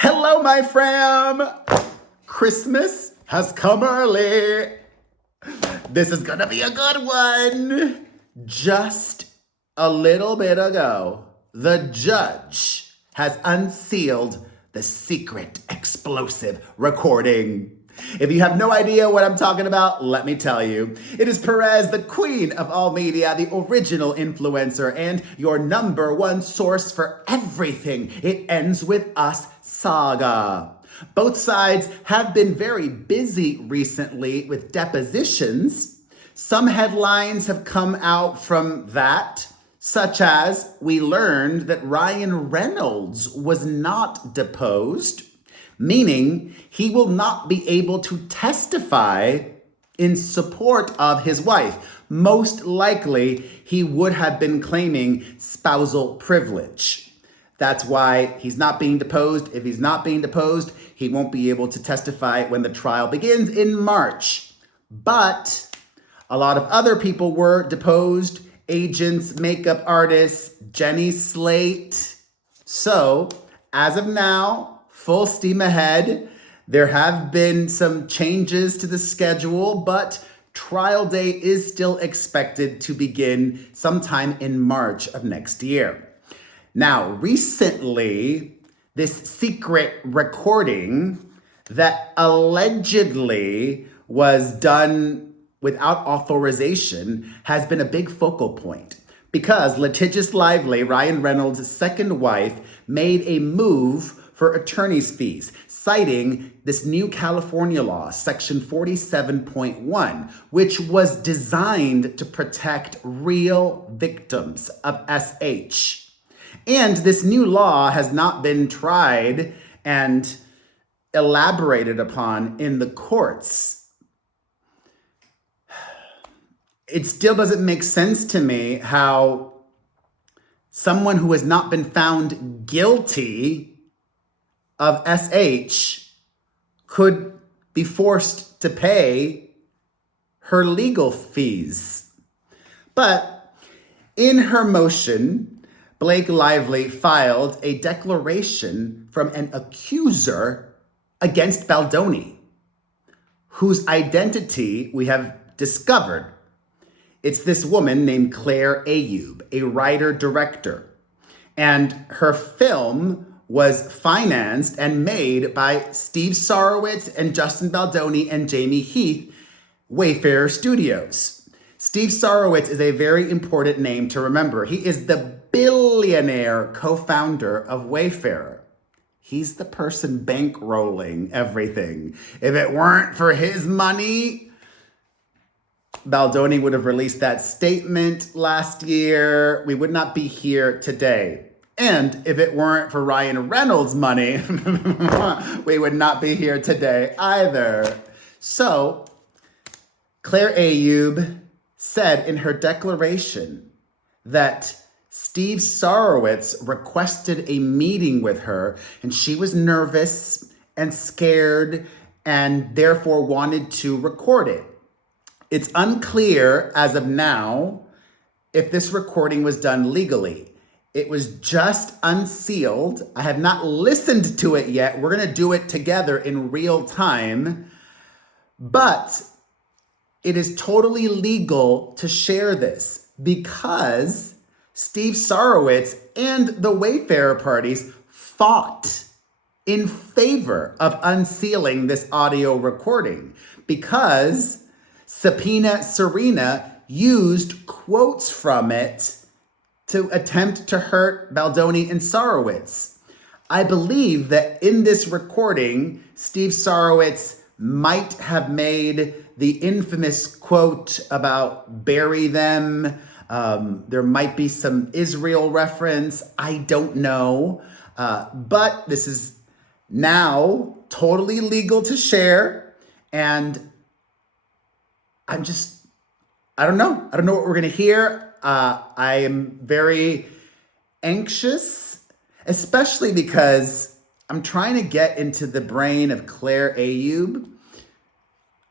Hello, my fam! Christmas has come early. This is gonna be a good one. Just a little bit ago, the judge has unsealed the secret explosive recording. If you have no idea what I'm talking about, let me tell you. It is Perez, the queen of all media, the original influencer, and your number one source for everything It Ends With Us saga. Both sides have been very busy recently with depositions. Some headlines have come out from that, such as we learned that Ryan Reynolds was not deposed, meaning he will not be able to testify in support of his wife. Most likely, he would have been claiming spousal privilege. That's why he's not being deposed. If he's not being deposed, he won't be able to testify when the trial begins in March. But a lot of other people were deposed: agents, makeup artists, Jenny Slate. So, as of now, full steam ahead. There have been some changes to the schedule, but trial day is still expected to begin sometime in March of next year. Now, recently, this secret recording that allegedly was done without authorization has been a big focal point because Litigious Lively, Ryan Reynolds' second wife, made a move for attorney's fees, citing this new California law, Section 47.1, which was designed to protect real victims of SH. And this new law has not been tried and elaborated upon in the courts. It still doesn't make sense to me how someone who has not been found guilty of SH could be forced to pay her legal fees. But in her motion, Blake Lively filed a declaration from an accuser against Baldoni, whose identity we have discovered. It's this woman named Claire Ayub, a writer-director, and her film was financed and made by Steve Sarowitz and Justin Baldoni and Jamie Heath, Wayfarer Studios. Steve Sarowitz is a very important name to remember. He is the billionaire co-founder of Wayfarer. He's the person bankrolling everything. If it weren't for his money, Baldoni would have released that statement last year. We would not be here today. And if it weren't for Ryan Reynolds' money, we would not be here today either. So, Claire Ayub said in her declaration that Steve Sarowitz requested a meeting with her, and she was nervous and scared and therefore wanted to record it. It's unclear as of now if this recording was done legally. It was just unsealed. I have not listened to it yet. We're going to do it together in real time. But it is totally legal to share this because Steve Sarowitz and the Wayfarer parties fought in favor of unsealing this audio recording because Subpoena Serena used quotes from it to attempt to hurt Baldoni and Sarowitz. I believe that in this recording, Steve Sarowitz might have made the infamous quote about bury them. There might be some Israel reference. I don't know. But this is now totally legal to share. And I don't know. I don't know what we're going to hear. I am very anxious, especially because I'm trying to get into the brain of Claire Ayub.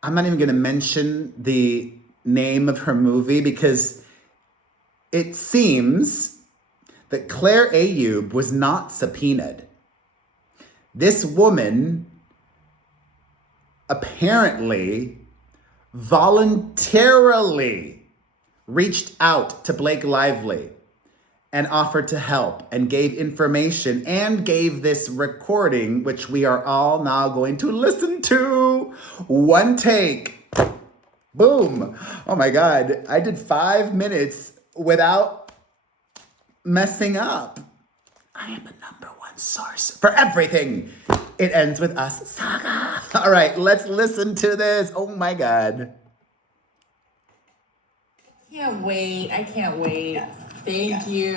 I'm not even going to mention the name of her movie because it seems that Claire Ayub was not subpoenaed. This woman apparently voluntarily reached out to Blake Lively and offered to help and gave information and gave this recording, which we are all now going to listen to. One take. Boom. Oh my God. I did 5 minutes without messing up. I am the number one source for everything. It ends with us saga. All right, let's listen to this. Oh my God. Can't wait. I can't wait. Yes. Thank you.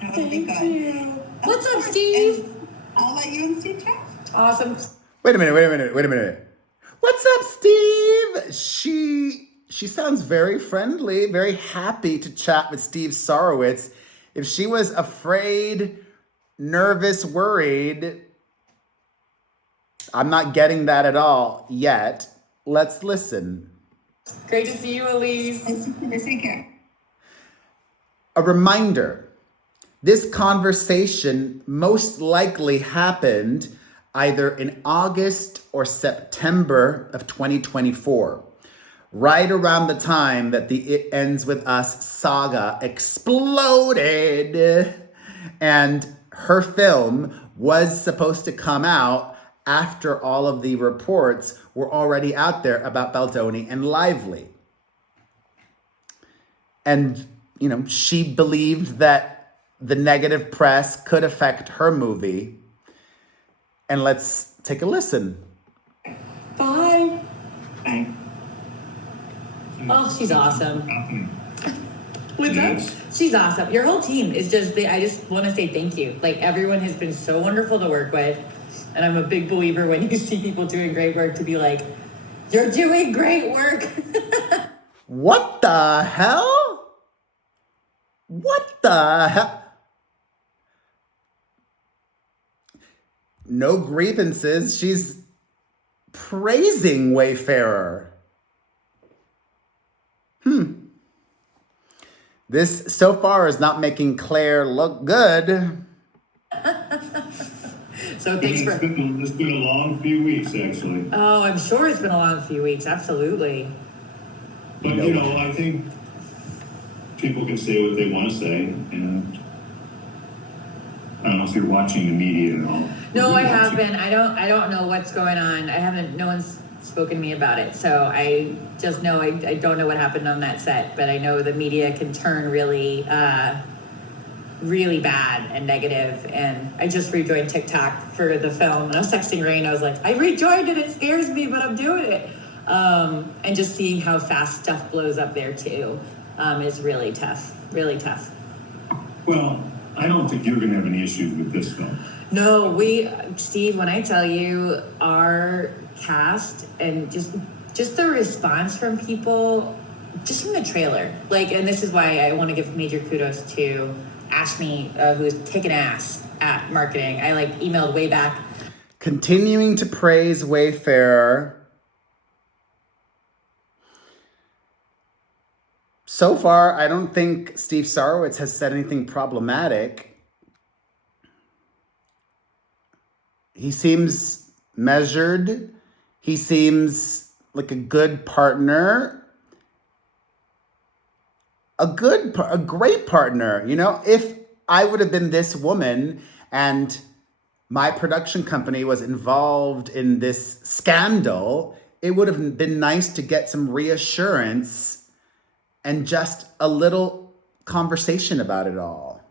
Thank you. What's up, Steve? And I'll let you and Steve chat. Awesome. Wait a minute. What's up, Steve? She sounds very friendly, very happy to chat with Steve Sarowitz. If she was afraid, nervous, worried, I'm not getting that at all yet. Let's listen. Great to see you, Elise. Take care. A reminder, this conversation most likely happened either in August or September of 2024, right around the time that the It Ends With Us saga exploded, and her film was supposed to come out after all of the reports were already out there about Baldoni and Lively. And, you know, she believed that the negative press could affect her movie. And let's take a listen. Bye. Bye. Oh, she's awesome. What's up? She's awesome. Your whole team is I just want to say thank you. Like, everyone has been so wonderful to work with. And I'm a big believer when you see people doing great work to be like, you're doing great work. What the hell? What the hell? No grievances. She's praising Wayfarer. This so far is not making Claire look good. So thanks for... It's been a long few weeks, actually. Oh, I'm sure it's been a long few weeks. Absolutely. But, you know, I think people can say what they want to say, and I don't know if you're watching the media at all. No, I haven't. I don't know what's going on. No one's spoken to me about it. So I just know I don't know what happened on that set, but I know the media can turn really really bad and negative. And I just rejoined TikTok for the film, and I was texting Rain. I was like, I rejoined it. It scares me, but I'm doing it. And just seeing how fast stuff blows up there too is really tough. Really tough. Well, I don't think you're going to have any issues with this film. No, Steve, when I tell you our cast and just the response from people, just from the trailer, like, and this is why I want to give major kudos to Ashmi, who's kicking ass at marketing. I emailed way back. Continuing to praise Wayfarer. So far, I don't think Steve Sarowitz has said anything problematic. He seems measured. He seems like a good partner. A great partner. You know, if I would have been this woman and my production company was involved in this scandal, it would have been nice to get some reassurance and just a little conversation about it all.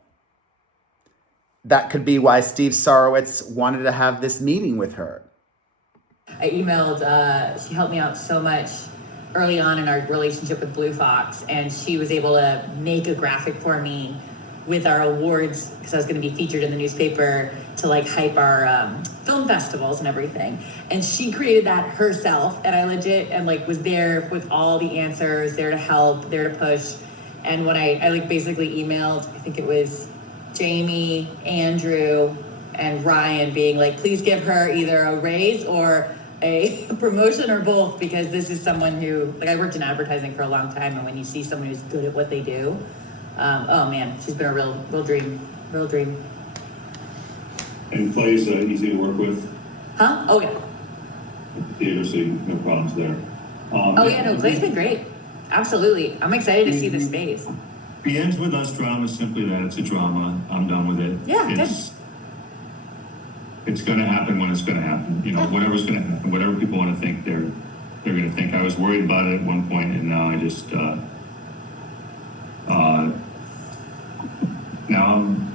That could be why Steve Sarowitz wanted to have this meeting with her. I emailed, she helped me out so much early on in our relationship with Blue Fox, and she was able to make a graphic for me with our awards, because I was going to be featured in the newspaper to hype our film festivals and everything. And she created that herself, and I legit was there with all the answers, there to help, there to push. And when I basically emailed, I think it was Jamie, Andrew, and Ryan being please give her either a raise or a promotion or both, because this is someone who, I worked in advertising for a long time, and when you see someone who's good at what they do, oh man, she's been a real dream. And Clay's easy to work with. Huh? Oh yeah. Theater, so no problems there. Oh yeah, no, Clay's been great. Absolutely. I'm excited to see the space. The ends with us drama is simply that it's a drama. I'm done with it. Yeah, It's going to happen when it's going to happen. You know, whatever's going to happen, whatever people want to think, they're going to think. I was worried about it at one point, and now I just now I'm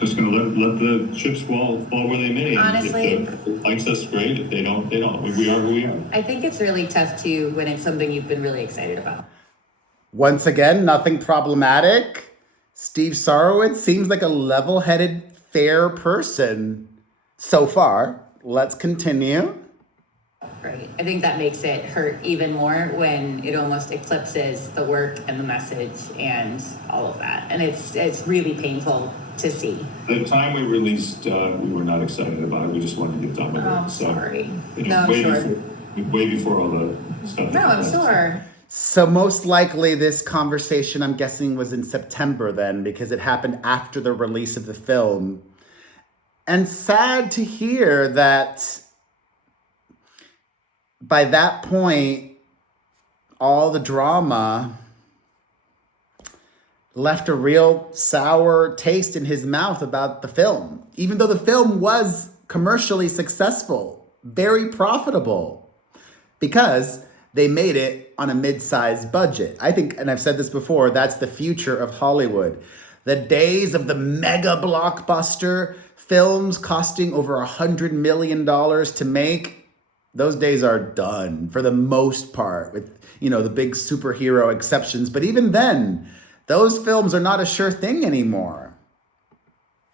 just going to let the chips fall where they may. Honestly, if they likes us, great. If they don't, they don't. We are who we are. I think it's really tough too when it's something you've been really excited about. Once again, nothing problematic. Steve Sarowitz seems like a level-headed, fair person so far. Let's continue. Right. I think that makes it hurt even more when it almost eclipses the work and the message and all of that. And it's really painful to see. The time we released, we were not excited about it. We just wanted to get done with Oh, it. I'm sorry. You know, No, I'm sure. way before all the stuff. No, I'm sure. So most likely this conversation, I'm guessing, was in September then, because it happened after the release of the film. And sad to hear that by that point, all the drama left a real sour taste in his mouth about the film. Even though the film was commercially successful, very profitable, because they made it on a mid-sized budget. I think, and I've said this before, that's the future of Hollywood. The days of the mega blockbuster films costing over $100 million to make, those days are done for the most part, with, you know, the big superhero exceptions. But even then, those films are not a sure thing anymore.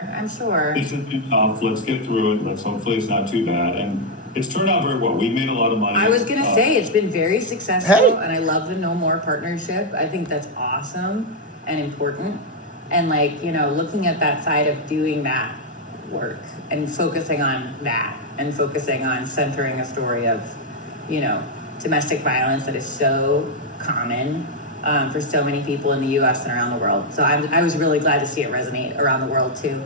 I'm sure. It's been tough. Let's get through it. Let's hopefully it's not too bad. And it's turned out very well. We made a lot of money. I was going to say it's been very successful, Hey. and I love the No More partnership. I think that's awesome and important. And like, you know, looking at that side of doing that work and focusing on that and focusing on centering a story of, you know, domestic violence that is so common for so many people in the U.S. and around the world. So I was really glad to see it resonate around the world too,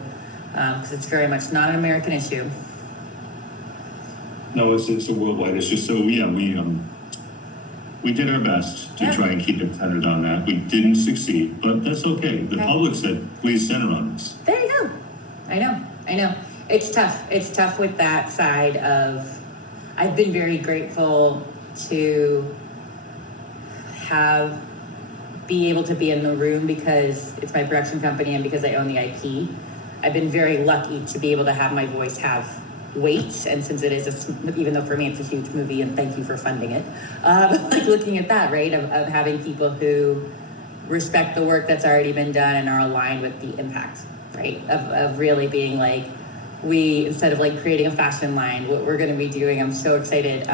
because it's very much not an American issue. No, it's a worldwide issue. So yeah, we did our best to try and keep it centered on that. We didn't succeed, but that's okay. The public said, please center on this. There you go. I know. It's tough. It's tough with that side of, I've been very grateful to be able to be in the room because it's my production company and because I own the IP. I've been very lucky to be able to have my voice have weight, and since it is even though for me it's a huge movie, and thank you for funding it, like looking at that, right, of having people who respect the work that's already been done and are aligned with the impact, right, of really being like, we, instead of like creating a fashion line, what we're going to be doing, I'm so excited,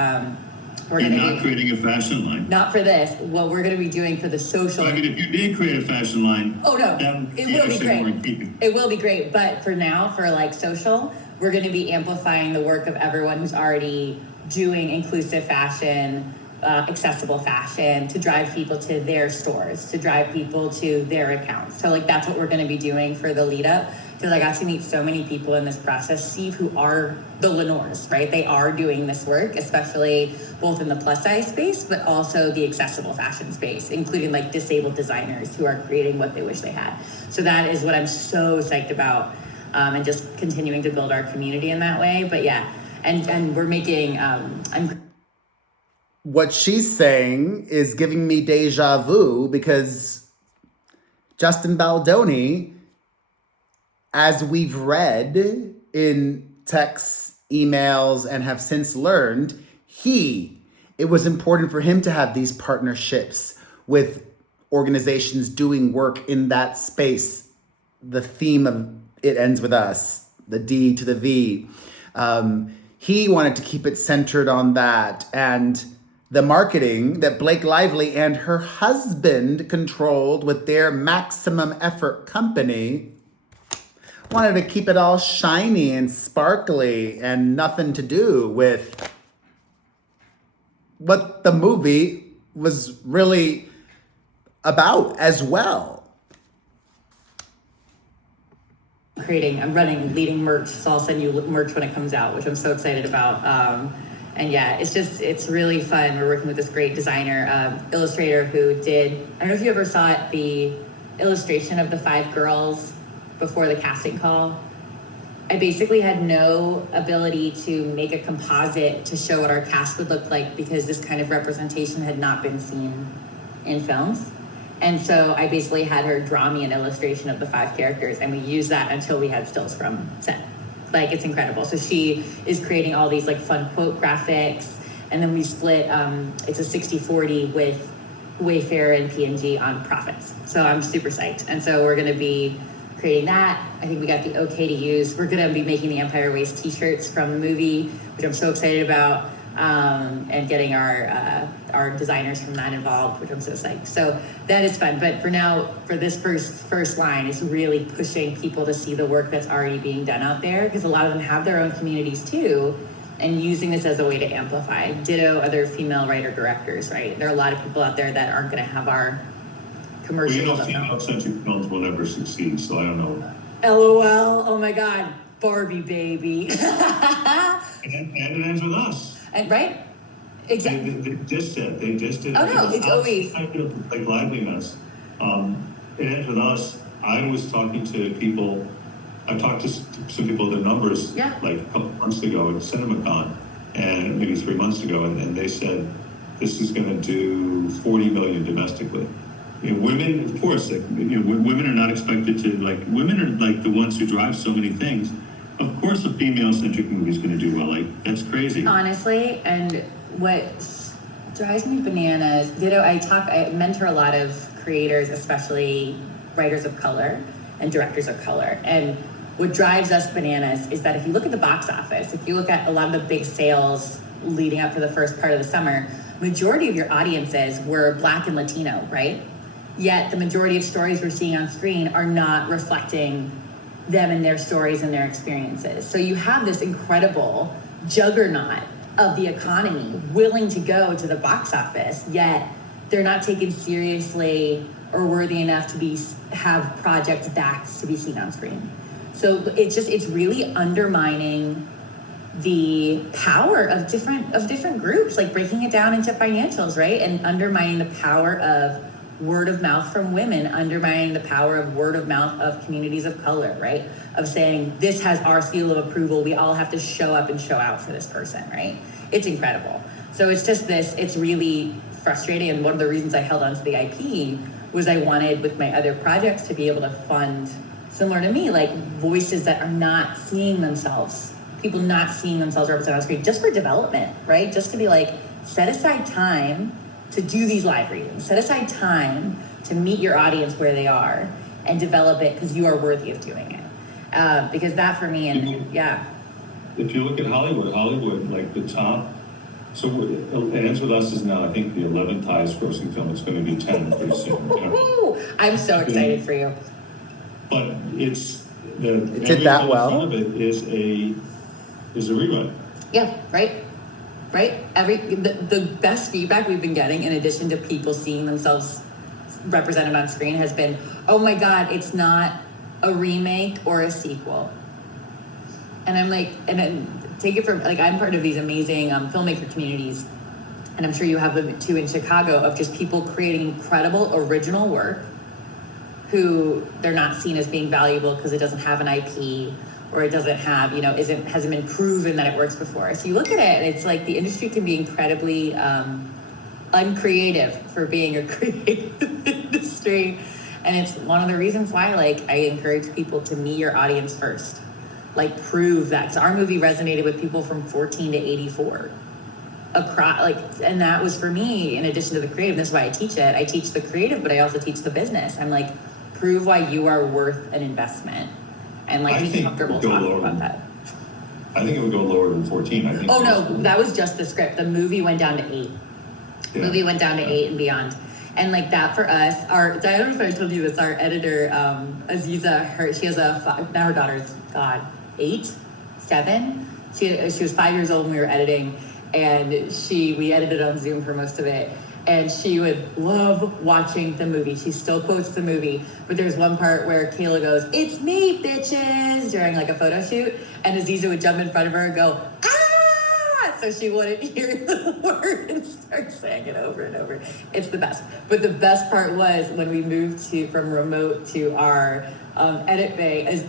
You're not creating a fashion line. not for this, what we're going to be doing for the social. I mean, if you did create a fashion line, Oh no, it will be great. It will be great, but for now, for like social, we're going to be amplifying the work of everyone who's already doing inclusive fashion, accessible fashion, to drive people to their stores, to drive people to their accounts. So like that's what we're going to be doing for the lead up, because I got to meet so many people in this process, Steve, who are the Lenores, right? They are doing this work, especially both in the plus size space, but also the accessible fashion space, including like disabled designers who are creating what they wish they had. So that is what I'm so psyched about, and just continuing to build our community in that way. But yeah, and we're making, What she's saying is giving me deja vu, because Justin Baldoni, as we've read in texts, emails, and have since learned, it was important for him to have these partnerships with organizations doing work in that space. The theme of It Ends With Us, the D to the V. He wanted to keep it centered on that, and the marketing that Blake Lively and her husband controlled with their Maximum Effort company wanted to keep it all shiny and sparkly and nothing to do with what the movie was really about as well. I'm leading merch, so I'll send you merch when it comes out, which I'm so excited about. And yeah, it's really fun. We're working with this great designer, illustrator who did, I don't know if you ever saw it, the illustration of the 5 girls before the casting call. I basically had no ability to make a composite to show what our cast would look like because this kind of representation had not been seen in films. And so I basically had her draw me an illustration of the 5 characters, and we used that until we had stills from set. Like, it's incredible. So she is creating all these like fun quote graphics, and then we split, it's a 60-40 with Wayfair and P&G on profits. So I'm super psyched. And so we're gonna be creating that. I think we got the okay to use. We're gonna be making the Empire Waist t-shirts from the movie, which I'm so excited about, and getting our designers from that involved, which I'm so psyched. So that is fun. But for now, for this first line, is really pushing people to see the work that's already being done out there, because a lot of them have their own communities too, and using this as a way to amplify. Ditto other female writer-directors, right? There are a lot of people out there that aren't gonna have our commercial. Well, female-centric films will never succeed, so I don't know. LOL, oh my God, Barbie baby. And it ends with us. And, right? Exactly. They just did. Oh no, it's always. Like liveliness. It ends with us. I was talking to people. I talked to some people, their numbers, Yeah. like a couple months ago at CinemaCon, and maybe 3 months ago, and they said this is going to do 40 million domestically. Women, of course, women are not expected to, women are like the ones who drive so many things. Of course, a female-centric movie is going to do well. That's crazy. Honestly, and what drives me bananas, I mentor a lot of creators, especially writers of color and directors of color. And what drives us bananas is that if you look at the box office, if you look at a lot of the big sales leading up to the first part of the summer, majority of your audiences were Black and Latino, right? Yet the majority of stories we're seeing on screen are not reflecting them and their stories and their experiences. So you have this incredible juggernaut of the economy willing to go to the box office, yet they're not taken seriously or worthy enough to have projects backed to be seen on screen. So it's really undermining the power of different groups, like breaking it down into financials, right? And undermining the power of word of mouth from women, undermining the power of word of mouth of communities of color, right? Of saying, this has our seal of approval, we all have to show up and show out for this person, right? It's incredible. So it's really frustrating, and one of the reasons I held on to the IP was I wanted, with my other projects, to be able to fund, similar to me, like voices that are not seeing themselves, people not seeing themselves represented on screen, just for development, right? Just to be like, set aside time to do these live readings. Set aside time to meet your audience where they are and develop it, because you are worthy of doing it. Because that for me, and yeah. If you look at Hollywood, like the top, so It Ends With Us is now, I think, the 11th highest grossing film. It's going to be 10 pretty soon. I'm so excited for you. But it did that well. Some of it is a rerun. Yeah, right? The best feedback we've been getting, in addition to people seeing themselves represented on screen, has been, oh my God, it's not a remake or a sequel. And I'm like, and then take it from, like, I'm part of these amazing filmmaker communities, and I'm sure you have them too in Chicago, of just people creating incredible original work who they're not seen as being valuable because it doesn't have an IP, or it doesn't have, hasn't been proven that it works before. So you look at it, and it's like the industry can be incredibly uncreative for being a creative industry. And it's one of the reasons why, like, I encourage people to meet your audience first. Like, prove that, because our movie resonated with people from 14 to 84. And that was for me, in addition to the creative. This is why I teach it. I teach the creative, but I also teach the business. I'm like, prove why you are worth an investment. And like, be comfortable talking about that. I think it would go lower than 14. Oh no, that was just the script. The movie went down to 8. Yeah. Movie went down to 8 and beyond. And like that for us, I don't know if I told you this, our editor, Aziza, she has now her daughter's, 8, 7. She was 5 years old when we were editing, and we edited on Zoom for most of it. And she would love watching the movie. She still quotes the movie. But there's one part where Kayla goes, "It's me, bitches," during like a photo shoot. And Aziza would jump in front of her and go, "Ah!" So she wouldn't hear the word and start saying it over and over. It's the best. But the best part was when we moved from remote to our edit bay, as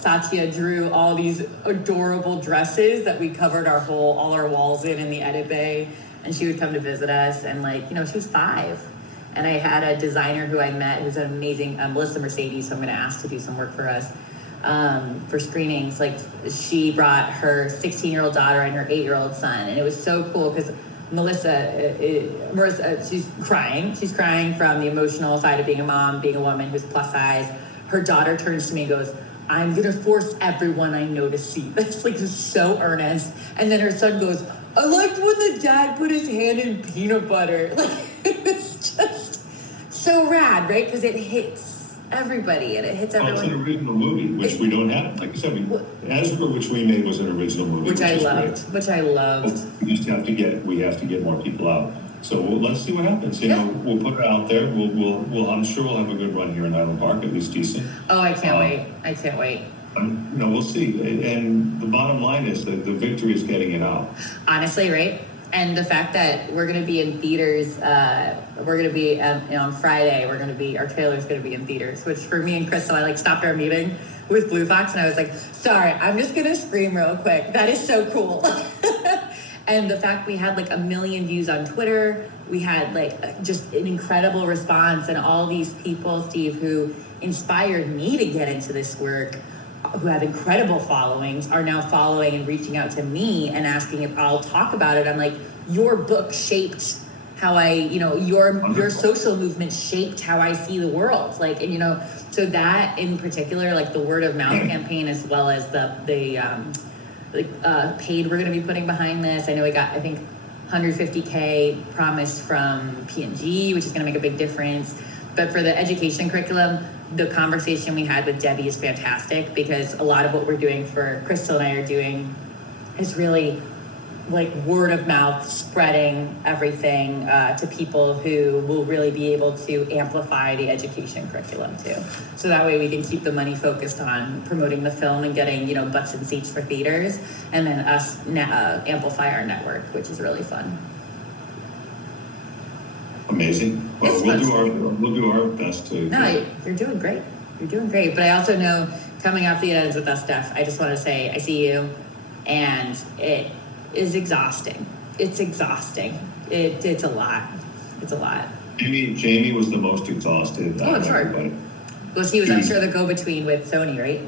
Satya drew all these adorable dresses that we covered all our walls in the edit bay. And she would come to visit us, and she was 5. And I had a designer who I met who's an amazing, Melissa Mercedes, who I'm going to ask to do some work for us for screenings. Like, she brought her 16-year-old daughter and her 8-year-old son. And it was so cool because Marissa, she's crying. She's crying from the emotional side of being a mom, being a woman who's plus size. Her daughter turns to me and goes, "I'm going to force everyone I know to see this." Like, it's so earnest. And then her son goes, "I liked when the dad put his hand in peanut butter." Like, it was just so rad, right? Because it hits everybody and it hits everyone. Well, it's an original movie, which we don't have. Like I said, Asper, which we made, was an original movie, which I loved. Which I loved. We just have to get more people out. So let's see what happens. We'll put it out there. I'm sure we'll have a good run here in Island Park, at least decent. Oh, I can't wait. I can't wait. We'll see. And the bottom line is that the victory is getting it out. Honestly, right? And the fact that we're going to be in theaters, we're going to be on Friday. Our trailer's going to be in theaters. Which for me and Crystal, I stopped our meeting with Blue Fox, and I was like, "Sorry, I'm just going to scream real quick. That is so cool." And the fact we had 1 million views on Twitter, we had just an incredible response, and all these people, Steve, who inspired me to get into this work, who have incredible followings, are now following and reaching out to me and asking if I'll talk about it. I'm like, your book shaped how your social movement shaped how I see the world. So that in particular, the word of mouth campaign, as well as the paid we're going to be putting behind this. I know we got, I think, 150K promised from P&G, which is going to make a big difference. But for the education curriculum, the conversation we had with Debbie is fantastic, because a lot of what we're doing for Crystal and I are doing is really word of mouth, spreading everything to people who will really be able to amplify the education curriculum too. So that way we can keep the money focused on promoting the film and getting butts and seats for theaters, and then us amplify our network, which is really fun. Amazing. Well, we'll do our best to. No, you're doing great. You're doing great. But I also know, coming off the ends with us, Steph, I just want to say I see you, and it is exhausting. It's exhausting. It's a lot. It's a lot. Jamie was the most exhausted. Oh, I'm sure. He was, I'm sure, the go-between with Sony, right?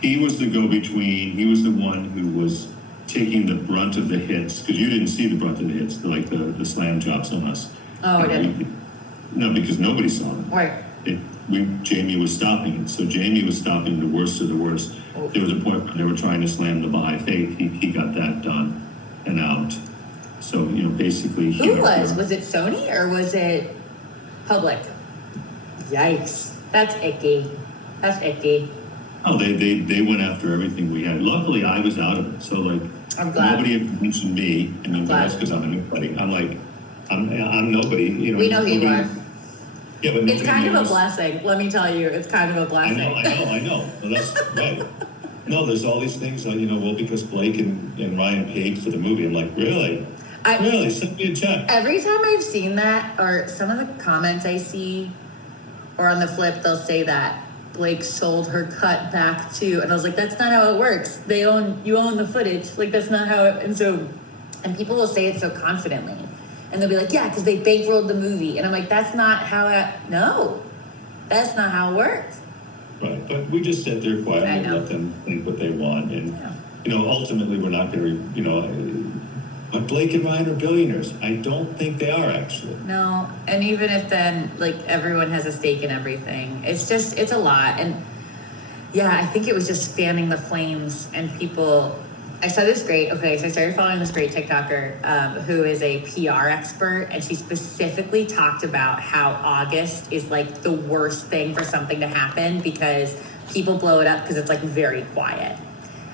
He was the go-between. He was the one who was taking the brunt of the hits, because you didn't see the brunt of the hits, the slam jobs on us. Oh, I didn't. No, because nobody saw them. Right. Jamie was stopping it. So Jamie was stopping the worst of the worst. Oh. There was a point where they were trying to slam the Baha'i faith. He got that done and out. So, basically... Who was? Was it Sony or was it public? Yikes. That's icky. That's icky. Oh, they went after everything we had. Luckily, I was out of it. So, I'm glad. Nobody had mentioned me. And that's because I'm a nobody. I'm nobody. We know who you are. Yeah, but it's kind of a blessing. Let me tell you, it's kind of a blessing. I know. Well, that's right. No, there's all these things, because Blake and Ryan paid for the movie. I'm like, really? Really? Send me a check. Every time I've seen that, or some of the comments I see, or on the flip, they'll say that Blake sold her cut back to, and I was like, that's not how it works. You own the footage. That's not how it, and people will say it so confidently. And they'll be like, yeah, because they bankrolled the movie. And I'm like, that's not how that's not how it works. Right, but we just sit there quietly and let them think what they want. And, ultimately we're not going to, but Blake and Ryan are billionaires. I don't think they are, actually. No, and even if then, everyone has a stake in everything. It's a lot. And, yeah, I think it was just fanning the flames, and people... I saw this great, so I started following this great TikToker who is a PR expert, and she specifically talked about how August is the worst thing for something to happen, because people blow it up because it's very quiet.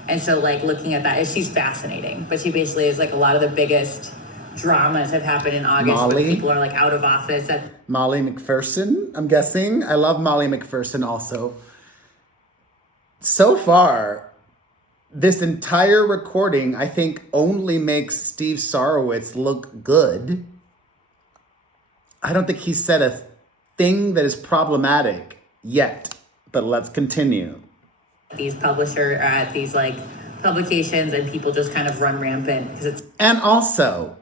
And so looking at that, she's fascinating, but she basically is a lot of the biggest dramas have happened in August Molly? when people are like out of office. Molly McPherson, I'm guessing. I love Molly McPherson also. So far, this entire recording, I think, only makes Steve Sarowitz look good. I don't think he said a thing that is problematic yet, but let's continue. These like publications, and people just kind of run rampant because it's. And also,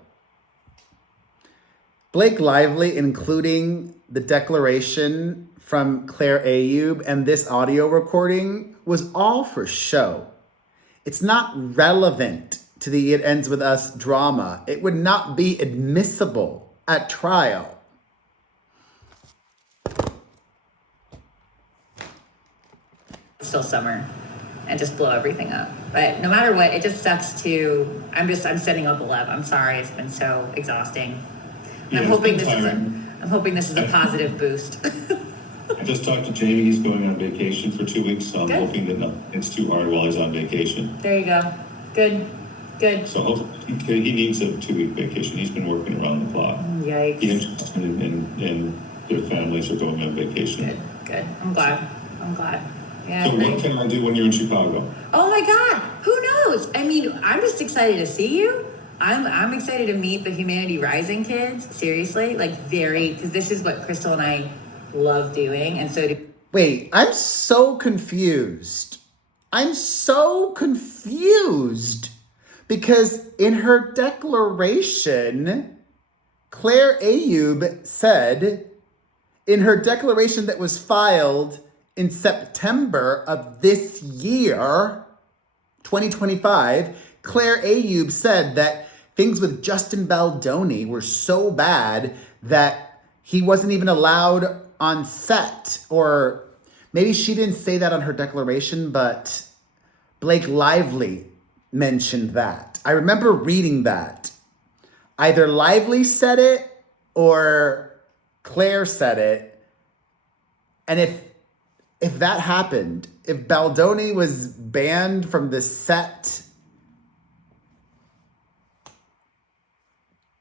Blake Lively, including the declaration from Claire Ayub and this audio recording, was all for show. It's not relevant to the It Ends With Us drama. It would not be admissible at trial. Still summer and just blow everything up. But no matter what, it just sucks to. I'm sending out the love. I'm sorry, it's been so exhausting. Yeah, I'm hoping this is a positive boost. I just talked to Jamie. He's going on vacation for 2 weeks, so I'm Good. hoping that it's too hard while he's on vacation. There you go. Good. So hopefully he needs a 2-week vacation. He's been working around the clock. Yikes. He interested in their families are going on vacation. Good. I'm glad. Yeah. So what can I do when you're in Chicago? Oh my God. Who knows? I mean, I'm just excited to see you. I'm excited to meet the Humanity Rising kids. Seriously, because this is what Crystal and I love doing, and so. Wait, I'm so confused. Because in her declaration, Claire Ayub said, in her declaration that was filed in September of this year, 2025, Claire Ayub said that things with Justin Baldoni were so bad that he wasn't even allowed on set. Or maybe she didn't say that on her declaration, but Blake Lively mentioned that. I remember reading that. Either Lively said it or Claire said it. And if that happened, if Baldoni was banned from the set,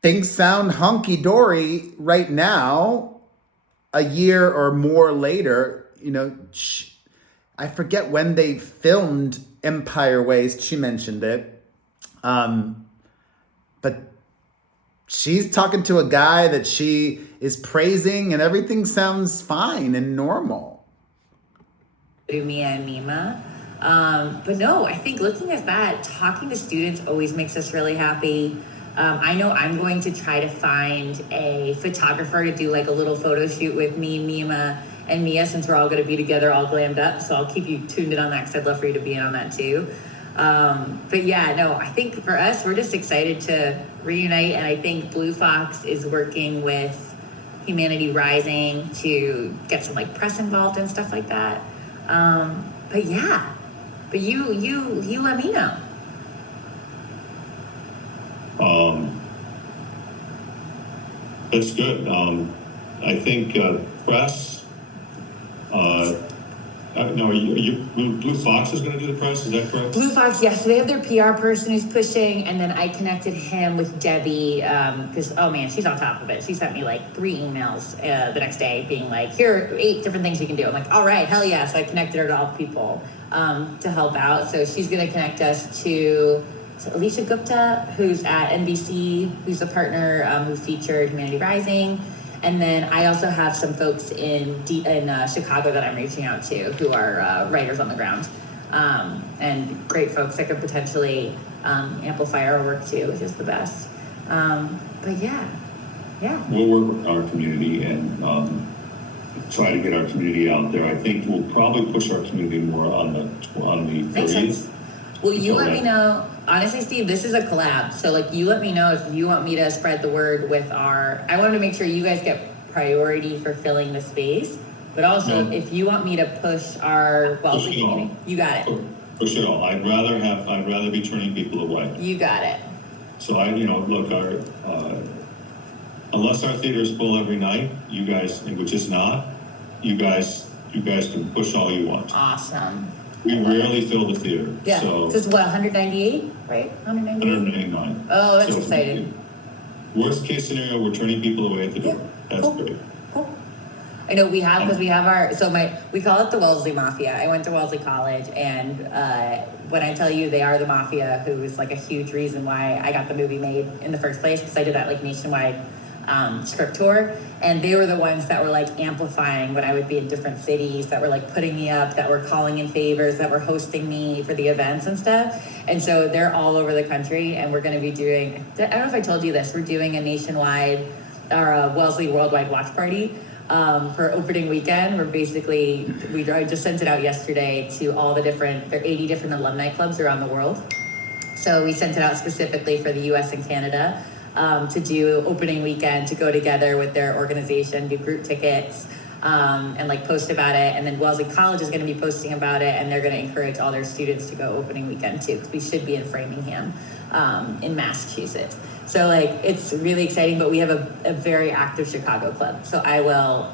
things sound hunky-dory right now, a year or more later. You know, I forget when they filmed Empire Waste. She mentioned it. But she's talking to a guy that she is praising and everything sounds fine and normal. Mia and Mima. But no, I think looking at that, talking to students always makes us really happy. I know I'm going to try to find a photographer to do like a little photo shoot with me, Mima, and Mia, since we're all going to be together all glammed up. So I'll keep you tuned in on that because I'd love for you to be in on that too. But yeah, no, I think for us, we're just excited to reunite. And I think Blue Fox is working with Humanity Rising to get some like press involved and stuff like that. But yeah, but you let me know. That's good. I think press. No, Blue Fox is going to do the press. Is that correct? Blue Fox, yes. So they have their PR person who's pushing, and then I connected him with Debbie because oh man, she's on top of it. She sent me like 3 emails the next day, being like, "Here are 8 different things you can do." I'm like, "All right, hell yeah!" So I connected her to all the people to help out. So she's going to connect us to. So Alicia Gupta, who's at NBC, who's a partner who featured Humanity Rising. And then I also have some folks in Chicago that I'm reaching out to who are writers on the ground. And great folks that could potentially amplify our work too, which is the best. But yeah. We'll work with our community and try to get our community out there. I think we'll probably push our community more on the 30th. Will you let me know? Honestly, Steve, this is a collab. So, like, you let me know if you want me to spread the word with I wanted to make sure you guys get priority for filling the space. But also, if you want me to push our wealthy community, you got it. Push it all. I'd rather be turning people away. You got it. So look, unless our theater is full every night, you guys, which is not, you guys can push all you want. Awesome. We rarely fill the theater. Yeah. So this is what, 198, right? 198? 199. Oh, that's exciting. Worst case scenario, we're turning people away at the door. That's Cool. great. Cool. I know we have, because we have we call it the Wellesley Mafia. I went to Wellesley College, and when I tell you they are the mafia, who is like a huge reason why I got the movie made in the first place, because I did that like nationwide script tour, and they were the ones that were like amplifying when I would be in different cities, that were like putting me up, that were calling in favors, that were hosting me for the events and stuff. And so they're all over the country, and we're going to be doing, I don't know if I told you this, we're doing a nationwide, or a Wellesley Worldwide Watch Party for opening weekend. We're basically, I just sent it out yesterday to all the different, there are 80 different alumni clubs around the world. So we sent it out specifically for the US and Canada to do opening weekend, to go together with their organization, do group tickets, and like post about it. And then Wellesley College is going to be posting about it, and they're going to encourage all their students to go opening weekend too, because we should be in Framingham in Massachusetts. So like, it's really exciting, but we have a very active Chicago club. So I will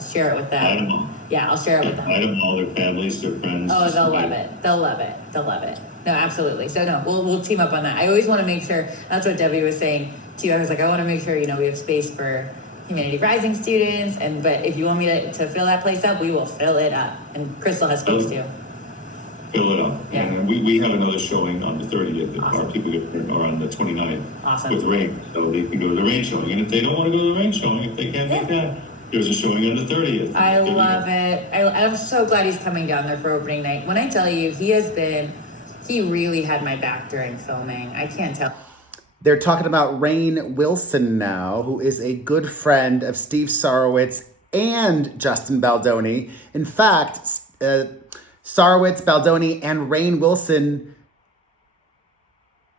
share it with them. Invite them all. Yeah, I'll share it with them. Invite them all, their families, their friends. Oh, they'll love it. They'll love it. They'll love it. No, absolutely. So no, we'll team up on that. I always want to make sure, that's what Debbie was saying too. I was like, I want to make sure, we have space for Humanity Rising students, but if you want me to fill that place up, we will fill it up. And Crystal has space too. Fill it up. Yeah. And we have another showing on the 30th. Awesome. Our people are on the 29th. Awesome. With rain. So they can go to the rain showing. And if they don't want to go to the rain showing, if they can't make that, there's a showing on the 30th. I love it. I'm so glad he's coming down there for opening night. When I tell you, he really had my back during filming. I can't tell. They're talking about Rainn Wilson now, who is a good friend of Steve Sarowitz and Justin Baldoni. In fact, Sarowitz, Baldoni, and Rainn Wilson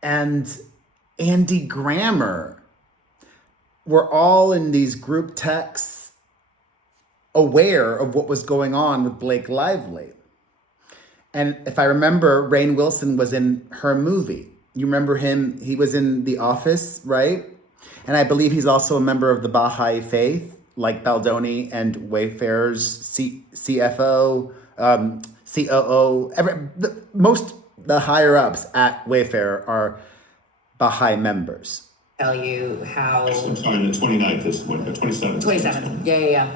and Andy Grammer were all in these group texts aware of what was going on with Blake Lively. And if I remember, Rainn Wilson was in her movie. You remember him? He was in The Office, right? And I believe he's also a member of the Baha'i Faith, like Baldoni and Wayfair's CFO, COO. The higher ups at Wayfair are Baha'i members. Tell you how. I'm sorry, the 29th is when, the 27th. 27th. Yeah.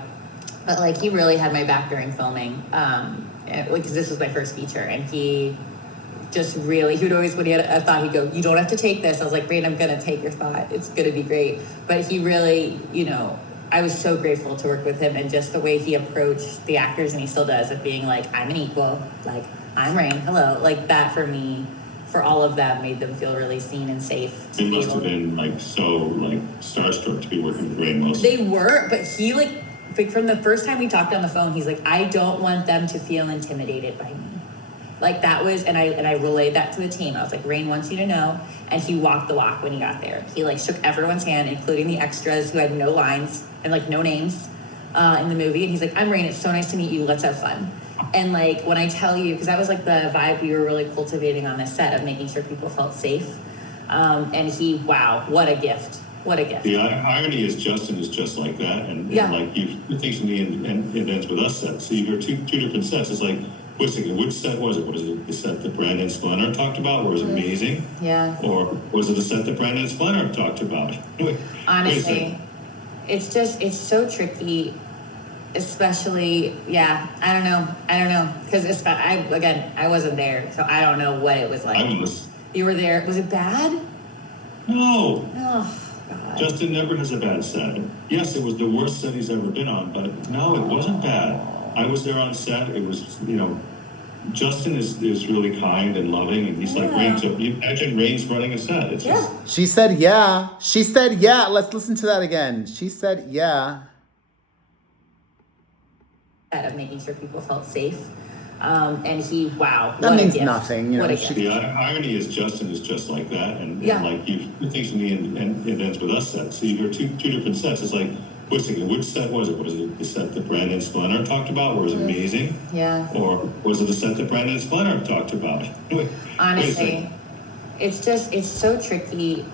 But like, he really had my back during filming, because this was my first feature, and he just really, he would always, when he had a thought, he'd go, "You don't have to take this." I was like, "Rainn, I'm gonna take your thought. It's gonna be great." But he really, I was so grateful to work with him, and just the way he approached the actors, and he still does, of being like, "I'm an equal, like, I'm Rainn, hello." Like, that for me, for all of them, made them feel really seen and safe. They must have been so starstruck to be working with Rainn Wilson. They were, but he like from the first time we talked on the phone, he's like, "I don't want them to feel intimidated by me." Like, that was, and I relayed that to the team. I was like, "Rainn wants you to know," and he walked the walk when he got there. He like shook everyone's hand, including the extras who had no lines and like no names in the movie. And he's like, "I'm Rainn. It's so nice to meet you. Let's have fun." And like, when I tell you, because that was like the vibe we were really cultivating on this set, of making sure people felt safe. And wow, what a gift. What a gift. The irony is Justin is just like that. And like, you things from the events with us sets. So you hear two different sets. It's like, which set was it? Was it the set that Brandon Splenner talked about, where it was amazing? Yeah. Or was it the set that Brandon Splenner talked about? Honestly, it's so tricky, especially, I don't know. Because I wasn't there, so I don't know what it was like. I was. You were there. Was it bad? No. Oh, God. Justin never has a bad set. Yes, it was the worst set he's ever been on, but no, it wasn't bad. I was there on set. It was, Justin is really kind and loving, and he's like Rainn. So you imagine Rainn's running a set. It's just. She said, yeah. She said, yeah. Let's listen to that again. She said, yeah. Of making sure people felt safe. And he, wow. That means nothing. What a gift. The irony is Justin is just like that. And like, you things from the events with us sets. So you hear two different sets. It's like, which set was it? Was it the set that Brandon Splenner talked about, where it was amazing? Yeah. Or was it the set that Brandon Splenner talked about? Honestly, it's so tricky,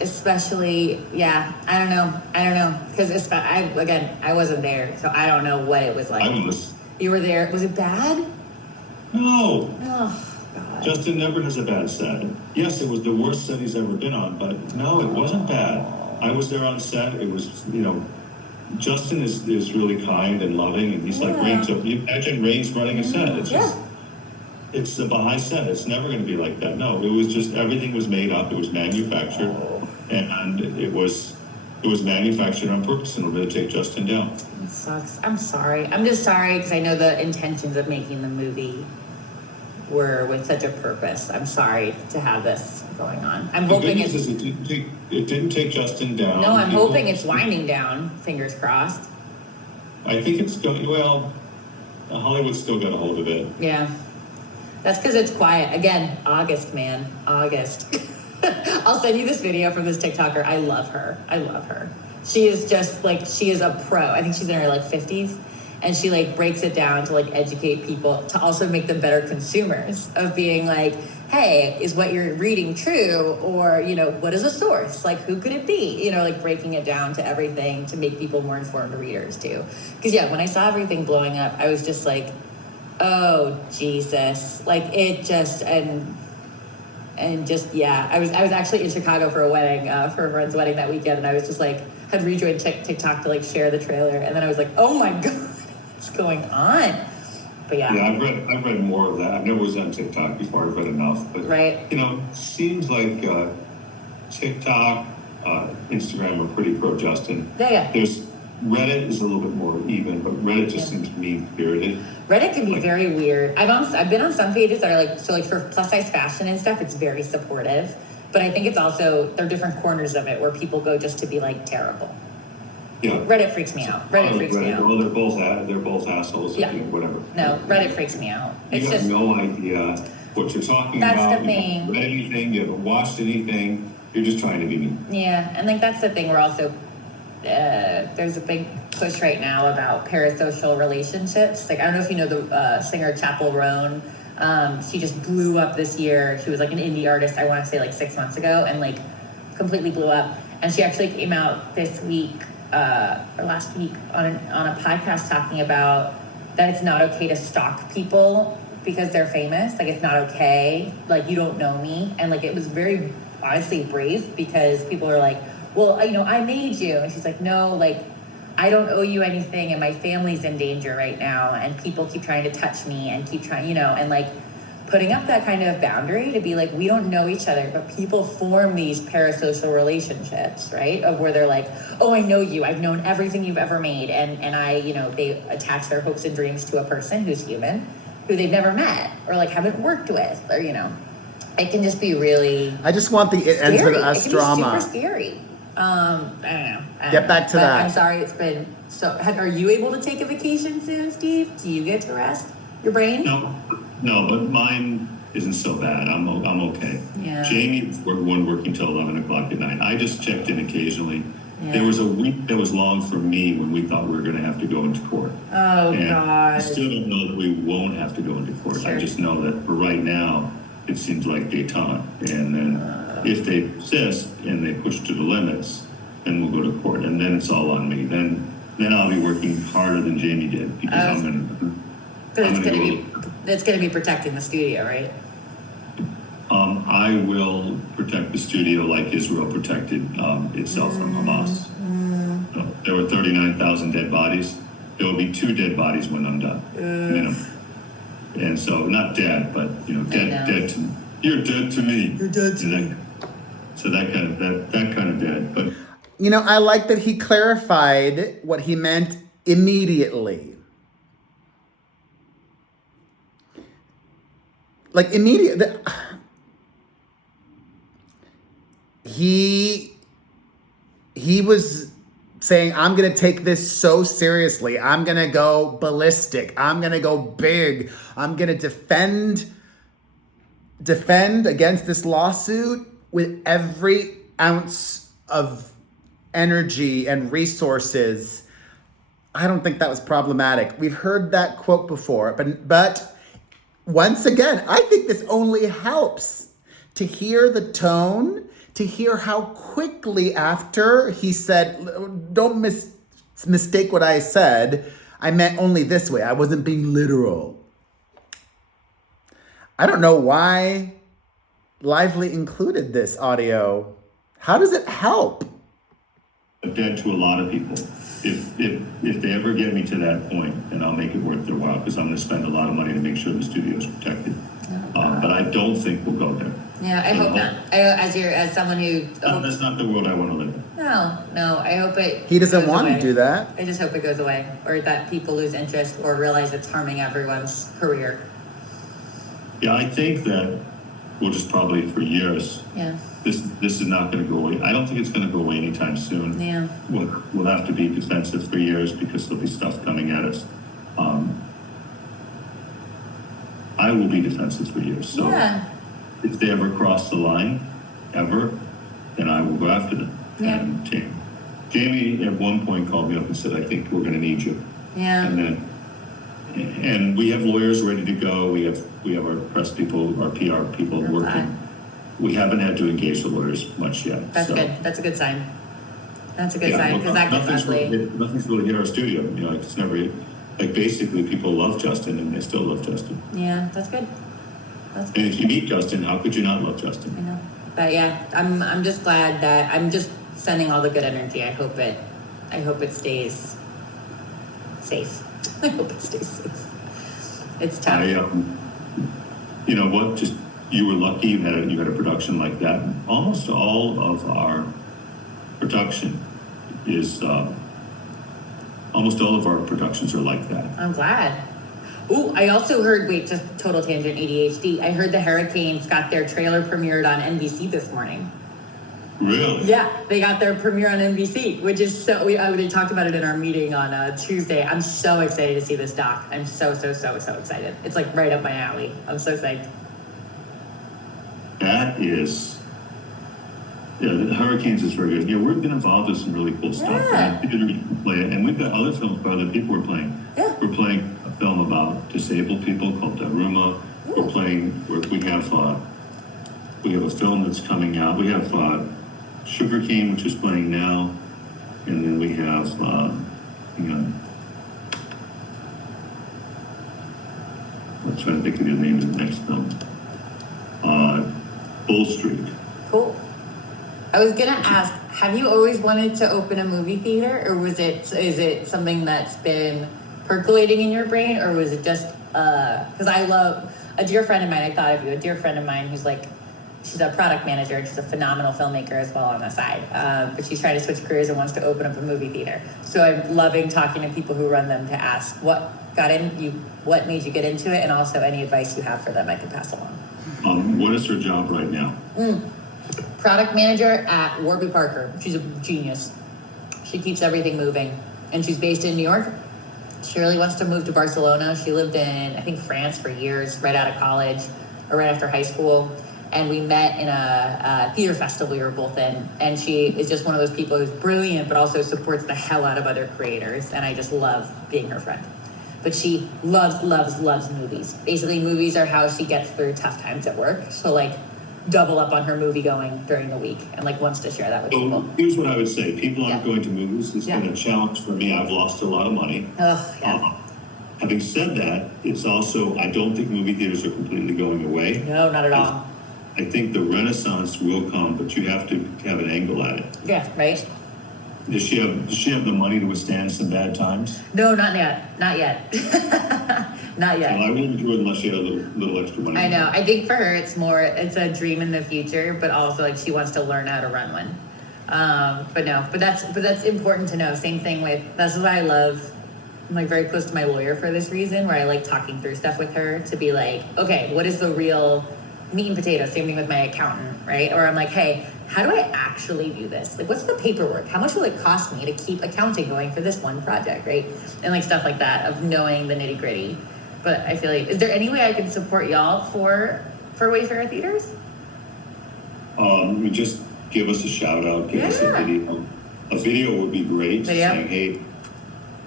especially, I don't know. Because I wasn't there, so I don't know what it was like. I was. You were there. Was it bad? No. Oh, God. Justin never has a bad set. Yes, it was the worst set he's ever been on, but no, it wasn't bad. I was there on set. It was, Justin is really kind and loving, and he's like, Rain, so you imagine Rain's running a set. It's just, it's a Baha'i set. It's never going to be like that. No, it was just, everything was made up. It was manufactured, and it was manufactured on purpose in order to take Justin down. It sucks. I'm sorry. I'm just sorry because I know the intentions of making the movie were with such a purpose. I'm sorry to have this going on. I'm hoping it didn't take Justin down. No, I'm hoping it's winding down. Fingers crossed. I think it's going, well, Hollywood's still got a hold of it. Yeah. That's because it's quiet. Again, August, man. August. I'll send you this video from this TikToker. I love her. I love her. She is just like, she is a pro. I think she's in her like 50s. And she like breaks it down to like educate people, to also make them better consumers of being like, hey, is what you're reading true? Or, what is a source? Like, who could it be? Like breaking it down to everything to make people more informed readers too. Because when I saw everything blowing up, I was just like, oh, Jesus. Like it just, and just, I was actually in Chicago for a wedding, for a friend's wedding that weekend. And I was just like, had rejoined TikTok to like share the trailer. And then I was like, oh my God. What's going on? But yeah, I've read more of that. I've never was on TikTok before. I've read enough, but right. Seems like TikTok, Instagram are pretty pro Justin. Yeah. There's Reddit is a little bit more even, but Reddit just seems mean spirited. Reddit can be very weird. I've been on some pages that are like, so like for plus size fashion and stuff, it's very supportive. But I think it's also, there are different corners of it where people go just to be like terrible. Yeah. Reddit freaks me out. Reddit freaks me out. Well, they're both assholes. Yeah. Whatever. No, Reddit freaks me out. You have no idea what you're talking about. That's the thing. You haven't read anything. You haven't watched anything. You're just trying to be mean. Yeah, and like that's the thing. We're also there's a big push right now about parasocial relationships. Like I don't know if you know the singer Chapel Roan. She just blew up this year. She was like an indie artist. I want to say like 6 months ago, and like completely blew up. And she actually came out this week. Or last week on a podcast talking about that it's not okay to stalk people because they're famous. Like it's not okay. Like you don't know me. And like it was very honestly brave because people are like, well, I made you. And she's like, no, like I don't owe you anything and my family's in danger right now. And people keep trying to touch me and keep trying, and like putting up that kind of boundary to be like, we don't know each other, but people form these parasocial relationships, right? Of where they're like, oh, I know you. I've known everything you've ever made. And I, they attach their hopes and dreams to a person who's human, who they've never met or like haven't worked with, or, it can just be really I just want the it ends with us drama. It can be super scary. I don't know. Get back to that. I'm sorry it's been so, are you able to take a vacation soon, Steve? Do you get to rest your brain? No, but mine isn't so bad. I'm okay. Yeah. Jamie was working till 11 o'clock at night. I just checked in occasionally. Yeah. There was a week that was long for me when we thought we were going to have to go into court. Oh, and God. I still don't know that we won't have to go into court. Sure. I just know that for right now, it seems like détente. And then if they persist and they push to the limits, then we'll go to court. And then it's all on me. Then I'll be working harder than Jamie did because I'm going It's going to be protecting the studio, right? I will protect the studio like Israel protected itself from Hamas. There were 39,000 dead bodies. There will be 2 dead bodies when I'm done, minimum. And so, not dead, but dead. You're dead to me. You're dead to me. So that kind of dead. But I like that he clarified what he meant immediately. Like immediately, he was saying, I'm going to take this so seriously. I'm going to go ballistic. I'm going to go big. I'm going to defend against this lawsuit with every ounce of energy and resources. I don't think that was problematic. We've heard that quote before, but once again, I think this only helps to hear the tone, to hear how quickly after he said, don't mistake what I said. I meant only this way. I wasn't being literal. I don't know why Lively included this audio. How does it help? dead to a lot of people. If they ever get me to that point, then I'll make it worth their while, because I'm going to spend a lot of money to make sure the studio is protected. But I don't think we'll go there. Yeah, I hope not. As someone who That's not the world I want to live in. No, I hope it. He doesn't goes want away. to do that. I just hope it goes away, or that people lose interest or realize it's harming everyone's career. Yeah, I think that we'll just probably for years. Yeah. This is not going to go away. I don't think it's going to go away anytime soon. Yeah. We'll have to be defensive for years because there'll be stuff coming at us. I will be defensive for years. So if they ever cross the line, then I will go after them. Yeah. And Jamie at one point called me up and said, "I think we're going to need you." Yeah. And we have lawyers ready to go. We have our press people, our PR people working. We haven't had to engage the lawyers much yet. That's good. That's a good sign. That's a good sign, because that gets ugly. Nothing's really hit our studio. Like it's never, like basically people love Justin and they still love Justin. Yeah, that's good. And if you meet Justin, how could you not love Justin? I know. But yeah, I'm just glad that I'm just sending all the good energy. I hope it stays safe. I hope it stays safe. It's tough. You know what? Just you were lucky you had a production like that. Almost all of our production is almost all of our productions are like that. I'm glad. Ooh, I also heard, wait, just total tangent, ADHD. I heard the Hurricanes got their trailer premiered on NBC this morning. Really? Yeah, they got their premiere on NBC, which is we talked about it in our meeting on Tuesday. I'm so excited to see this doc. I'm so excited. It's like right up my alley. I'm so psyched. That is, the Hurricanes is very good. Yeah, we've been involved with some really cool stuff. Yeah. And we've got other films by other people we're playing. Yeah. We're playing a film about disabled people called Daruma. We have a film that's coming out. We have Sugar Cane, which is playing now. And then we have, I'm trying to think of the name of the next film. Bull Street. Cool. I was gonna ask, have you always wanted to open a movie theater, or is it something that's been percolating in your brain, or was it just because I love a dear friend of mine, I thought of you, a dear friend of mine who's like, she's a product manager and she's a phenomenal filmmaker as well on the side, but she's trying to switch careers and wants to open up a movie theater. So I'm loving talking to people who run them to ask what made you get into it, and also any advice you have for them I can pass along. What is her job right now? Product manager at Warby Parker. She's a genius. She keeps everything moving, and she's based in New York. She really wants to move to Barcelona. She lived in, I think, France for years, right out of college or right after high school. And we met in a theater festival we were both in. And she is just one of those people who's brilliant, but also supports the hell out of other creators. And I just love being her friend. But she loves movies. Basically, movies are how she gets through tough times at work. So like double up on her movie going during the week, and like wants to share that with people. Here's what I would say. People aren't going to movies. It's been a challenge for me. I've lost a lot of money. Having said that, it's also, I don't think movie theaters are completely going away. No, not at all. I think the renaissance will come, but you have to have an angle at it. Yeah, right? Does she have the money to withstand some bad times? No, not yet. Not yet. Not yet. Well, I wouldn't do it unless she had a little extra money. I know. I think for her, it's a dream in the future, but also like she wants to learn how to run one. But that's important to know. Same thing that's why I love. I'm like very close to my lawyer for this reason, where I like talking through stuff with her to be like, okay, what is the real meat and potatoes? Same thing with my accountant, right? Or I'm like, hey, how do I actually do this? Like, what's the paperwork? How much will it cost me to keep accounting going for this one project, right? And like stuff like that of knowing the nitty gritty. But I feel like, is there any way I can support y'all for Wayfarer Theaters? Just give us a shout out, give us a video. A video would be great. Saying, hey,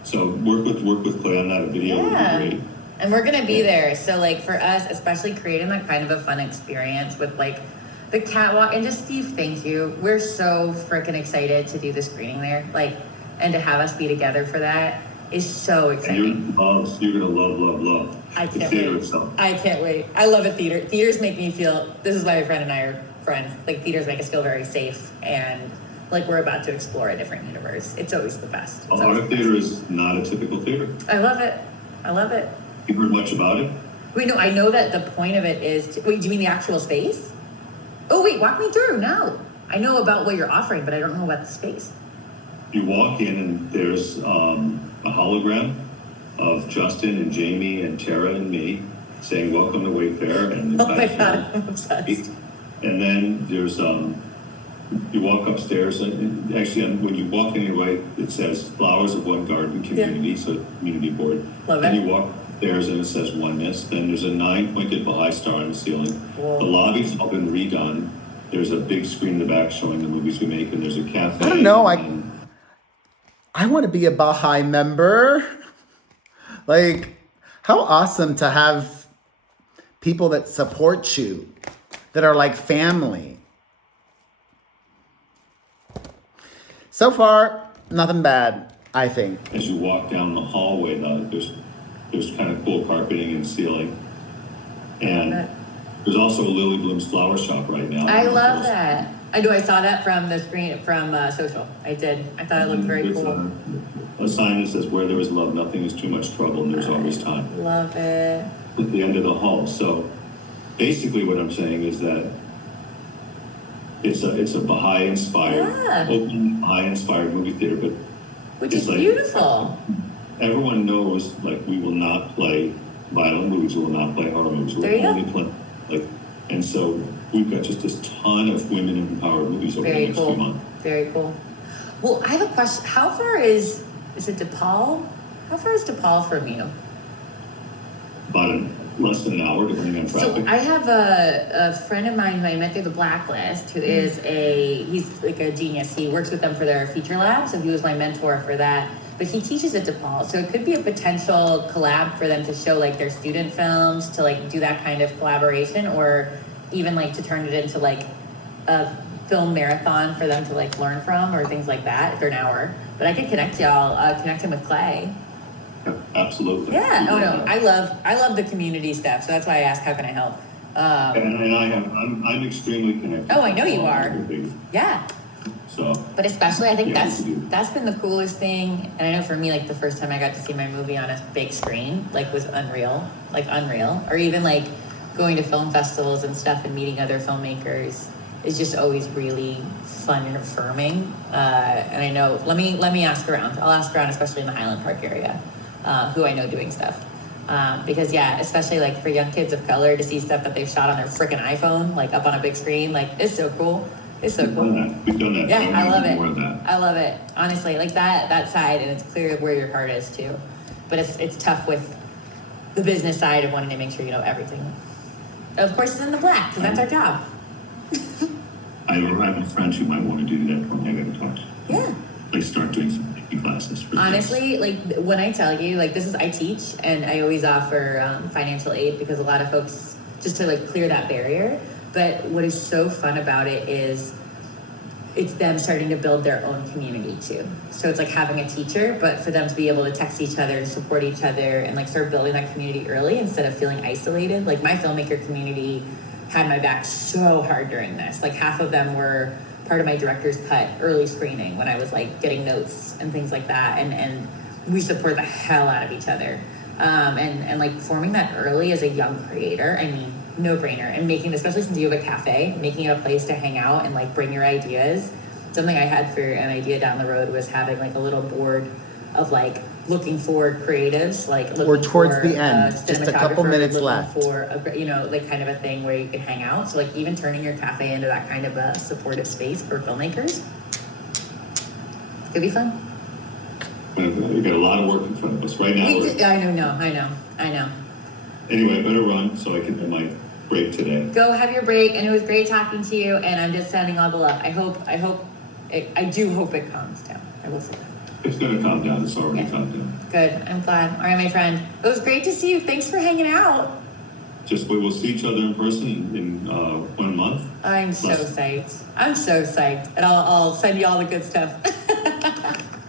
so work with Clay on that. A video would be great. And we're gonna be there. So like for us, especially creating that kind of a fun experience with like the catwalk, and just Steve, thank you. We're so freaking excited to do the screening there. Like, and to have us be together for that is so exciting. You're gonna love I the can't theater wait. itself. I can't wait. I love a theater. Theaters make me feel, this is why my friend and I are friends. Like theaters make us feel very safe and like we're about to explore a different universe. It's always the best. It's Our always the theater best. is not a typical theater. I love it. I love it. You heard much about it? Wait, no, I know that the point of it is to, wait, do you mean the actual space? Oh, wait, walk me through. No. I know about what you're offering, but I don't know about the space. You walk in and there's a hologram of Justin and Jamie and Tara and me saying welcome to Wayfair and Oh my God, I'm obsessed. And then there's you walk upstairs and actually when you walk anyway it says Flowers of One Garden Community, so community board. Love then it. you walk upstairs and it says Oneness. Then there's a 9-pointed Baha'i star on the ceiling. Whoa. The lobby's all been redone. There's a big screen in the back showing the movies we make, and there's a cafe. I don't know. I want to be a Baha'i member. Like, how awesome to have people that support you, that are like family. So far, nothing bad, I think. As you walk down the hallway, there's kind of cool carpeting and ceiling, and there's also a Lily Bloom's flower shop right now. I love that. I know I saw that from the screen, from social. I did. I thought it looked very There's cool. a sign that says, "Where there is love, nothing is too much trouble, and there's always time." Love it. At the end of the hall. So basically what I'm saying is that it's a Baha'i inspired, open Baha'i inspired movie theater, but Which it's is like, beautiful. everyone knows, like, we will not play violent movies, we will not play horror movies, There you we'll go. only play, like, and so we've got just this ton of women empowered movies over the Very next cool. few months. Very cool. Well, I have a question. How far is it DePaul? How far is DePaul from you? About less than an hour, depending on So traffic. I have a friend of mine who I met through the Blacklist, who is he's like a genius. He works with them for their feature lab, so he was my mentor for that. But he teaches at DePaul, so it could be a potential collab for them to show like their student films, to like do that kind of collaboration, or even like to turn it into like a film marathon for them to like learn from, or things like that for an hour. But I could connect y'all, connect him with Clay. Absolutely. Yeah. Oh no, I love the community stuff. So that's why I asked, how can I help? And I'm extremely connected. Oh, I know you are. Everything. Yeah. So But especially, I think Yeah, that's we do. that's been the coolest thing. And I know for me, like the first time I got to see my movie on a big screen, like was unreal. Or even like going to film festivals and stuff and meeting other filmmakers is just always really fun and affirming. And I know, let me ask around. I'll ask around, especially in the Highland Park area, who I know doing stuff. Because yeah, especially like for young kids of color to see stuff that they've shot on their freaking iPhone, like up on a big screen, like it's so cool. It's so cool. We've done that. Yeah, So we I love need it. More of that. I love it. Honestly, like that side, and it's clear where your heart is too. But it's tough with the business side of wanting to make sure you know everything. Of course, it's in the black because that's our job. I have a friend who might want to do that for me. I gotta talk to. Yeah. Like start doing some making classes. For kids. Honestly, like when I tell you, like I teach, and I always offer financial aid because a lot of folks just to like clear that barrier. But what is so fun about it is it's them starting to build their own community too. So it's like having a teacher, but for them to be able to text each other, support each other, and like start building that community early instead of feeling isolated. Like my filmmaker community had my back so hard during this. Like half of them were part of my director's cut early screening when I was like getting notes and things like that. And we support the hell out of each other. And like forming that early as a young creator, I mean, no brainer. And making, especially since you have a cafe, making it a place to hang out and like bring your ideas. Something I had for an idea down the road was having like a little board of like looking for creatives, like looking We're towards for the end. Just a couple cinematographer, minutes looking left. for like kind of a thing where you can hang out. So like even turning your cafe into that kind of a supportive space for filmmakers could be fun. We've got a lot of work in front of us right now. I know. Anyway, I better run so I can have my break today. Go have your break, and it was great talking to you. And I'm just sending all the love. I do hope it calms down. I will say that. It's gonna calm down. It's already Okay. calmed down. Good. I'm glad. All right, my friend. It was great to see you. Thanks for hanging out. Just we will see each other in person in 1 month. I'm so Less. psyched. And I'll send you all the good stuff.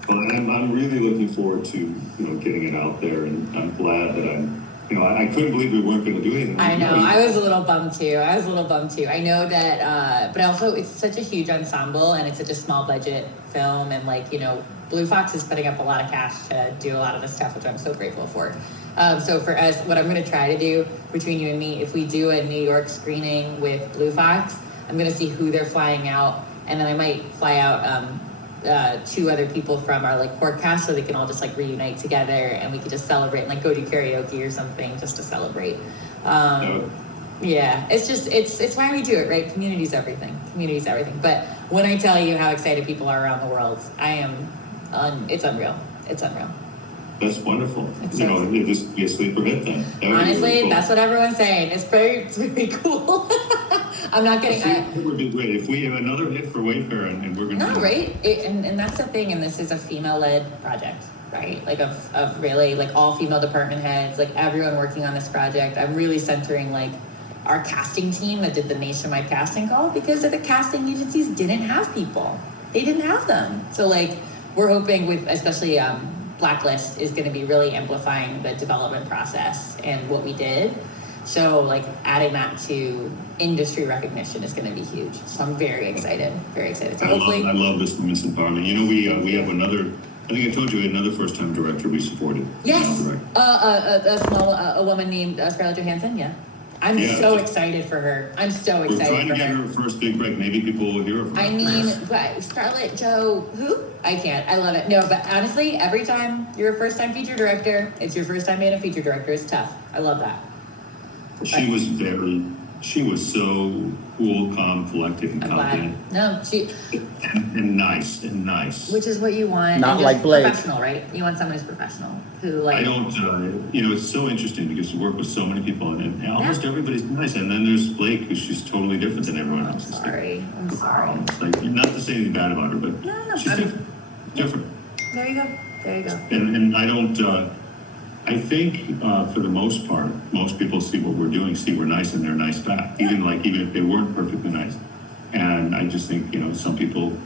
Well, I'm really looking forward to getting it out there, and I'm glad that I'm I couldn't believe we weren't going to do anything. I know. I was a little bummed too. I know that, but also it's such a huge ensemble and it's such a small budget film. And Blue Fox is putting up a lot of cash to do a lot of this stuff, which I'm so grateful for. So for us, what I'm going to try to do between you and me, if we do a New York screening with Blue Fox, I'm going to see who they're flying out. And then I might fly out, 2 other people from our core cast so they can all just reunite together and we could just celebrate and go do karaoke or something just to celebrate. Yeah, it's why we do it, right? Community's everything. But when I tell you how excited people are around the world, it's unreal. That's wonderful. It's It just be a sleeper hit then. Honestly, really cool. That's what everyone's saying. It's very cool. I'm not getting. It would be great if we have another hit for Wayfair, and we're gonna. No, right? And that's the thing. And this is a female-led project, right? Of really all female department heads, everyone working on this project. I'm really centering our casting team that did the nationwide casting call because the casting agencies didn't have people. They didn't have them. So we're hoping with especially Blacklist is going to be really amplifying the development process and what we did. So adding that to industry recognition is going to be huge. So I'm very excited. So I love this women's empowerment. We have another. I think I told you we had another first-time director we supported. Yes. A woman named Scarlett Johansson. Yeah. I'm so excited for her. We're trying to get her first big break. Maybe people will hear her from her. Scarlett Jo, who? I can't. I love it. No, but honestly, every time you're a first-time feature director, it's your first time being a feature director. It's tough. I love that. She was so cool, calm, collected, and confident. No, and nice. Which is what you want. Not and like Blake. Professional, right? You want someone who's professional. Who I don't, it's so interesting because you work with so many people and almost everybody's nice. And then there's Blake, who she's totally different than everyone else. I'm sorry. It's not to say anything bad about her, but No, she's different. There you go. And I don't, I think for the most part, most people see what we're doing, see we're nice, and they're nice back, even if they weren't perfectly nice. And I just think some people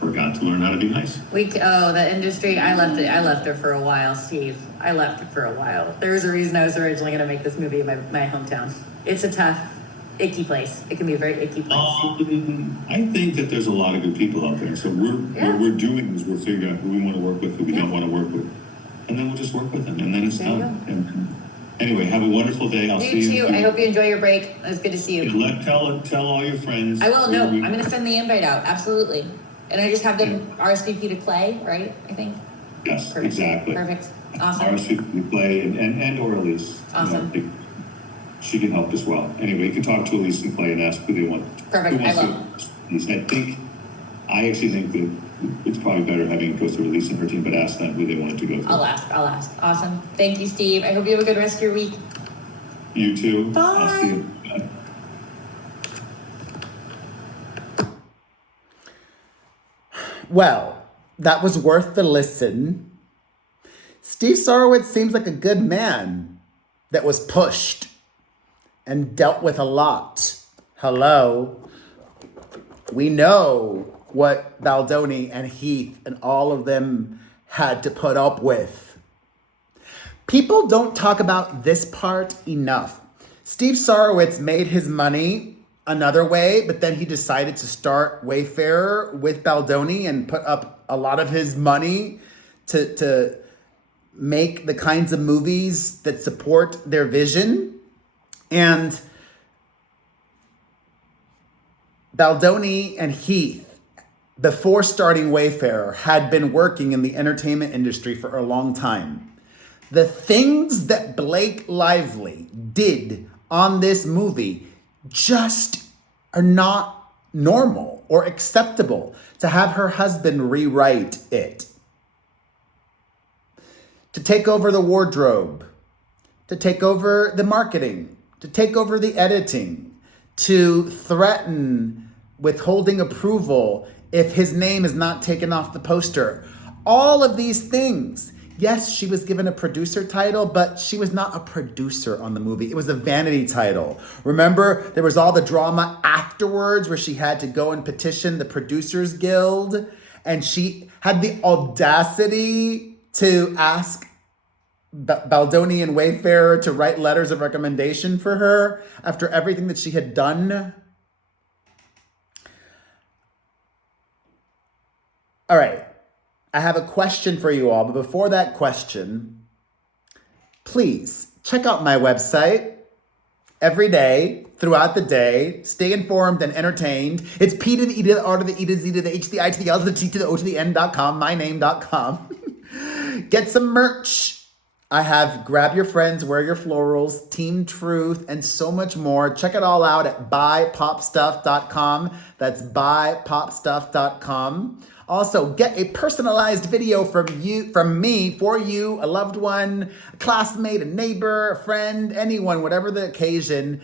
forgot to learn how to be nice. The industry. I left it for a while, Steve. I left it for a while. There's a reason I was originally going to make this movie in my hometown. It's a tough, icky place. It can be a very icky place. I think that there's a lot of good people out there. So what we're doing is we're figuring out who we want to work with, who we don't want to work with. And then we'll just work with them, and then it's done. And anyway, have a wonderful day. I'll see you. You too. I hope you enjoy your break. It was good to see you. Tell all your friends. I will. No, I'm going to send the invite out. Absolutely. And I just have them RSVP to Clay, right? I think. Yes, Perfect. Exactly. Perfect. Awesome. RSVP to Clay and or Elise. Awesome. She can help as well. Anyway, you can talk to Elise and Clay and ask who they want. Perfect. I actually think that it's probably better having it go through Elise and her team, but ask them who they want it to go through. I'll ask. Awesome. Thank you, Steve. I hope you have a good rest of your week. You too. Bye. I'll see you. Bye. Well, that was worth the listen. Steve Sarowitz seems like a good man that was pushed and dealt with a lot. Hello. We know what Baldoni and Heath and all of them had to put up with. People don't talk about this part enough. Steve Sarowitz made his money another way, but then he decided to start Wayfair with Baldoni and put up a lot of his money to make the kinds of movies that support their vision. And Baldoni and Heath, before starting Wayfair, had been working in the entertainment industry for a long time. The things that Blake Lively did on this movie just are not normal or acceptable. To have her husband rewrite it, to take over the wardrobe, to take over the marketing, to take over the editing, to threaten withholding approval if his name is not taken off the poster. All of these things. Yes, she was given a producer title, but she was not a producer on the movie. It was a vanity title. Remember, there was all the drama afterwards where she had to go and petition the Producers Guild, and she had the audacity to ask Baldoni and Wayfarer to write letters of recommendation for her after everything that she had done. All right, I have a question for you all, but before that question, please check out my website every day, throughout the day. Stay informed and entertained. It's P to the E to the R to the E to the Z to the H to the I to the L to the T to the O to the N.com, myname.com. Get some merch. I have Grab Your Friends, Wear Your Florals, Team Truth, and so much more. Check it all out at buypopstuff.com. That's buypopstuff.com. Also, get a personalized video from me, for you, a loved one, a classmate, a neighbor, a friend, anyone, whatever the occasion.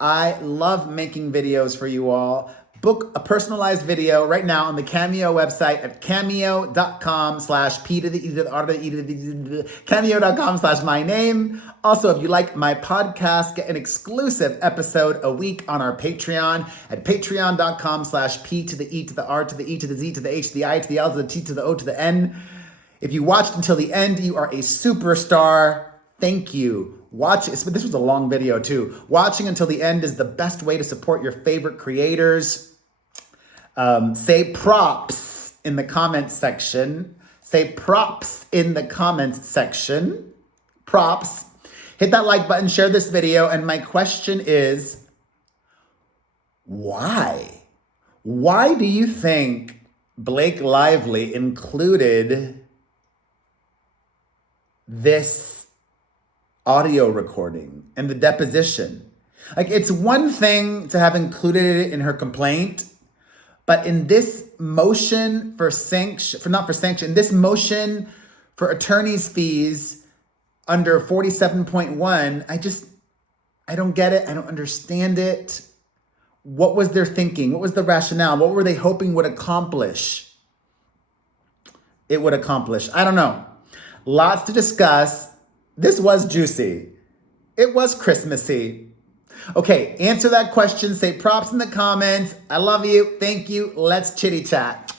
I love making videos for you all. Book a personalized video right now on the Cameo website at cameo.com/P to the E to the R to the E to the cameo.com/my name. Also, if you like my podcast, get an exclusive episode a week on our Patreon at patreon.com/P to the E to the R to the E to the Z to the H to the I to the L to the T to the O to the N. If you watched until the end, you are a superstar. Thank you. This was a long video too. Watching until the end is the best way to support your favorite creators. Say props in the comments section. Say props in the comments section. Props. Hit that like button, share this video, and my question is, why? Why do you think Blake Lively included this audio recording and the deposition? Like, it's one thing to have included it in her complaint, but in this motion for this motion for attorney's fees under 47.1, I don't get it. I don't understand it. What was their thinking? What was the rationale? What were they hoping would accomplish? It would accomplish. I don't know. Lots to discuss. This was juicy. It was Christmassy. Okay, answer that question. Say props in the comments. I love you. Thank you. Let's chitty chat.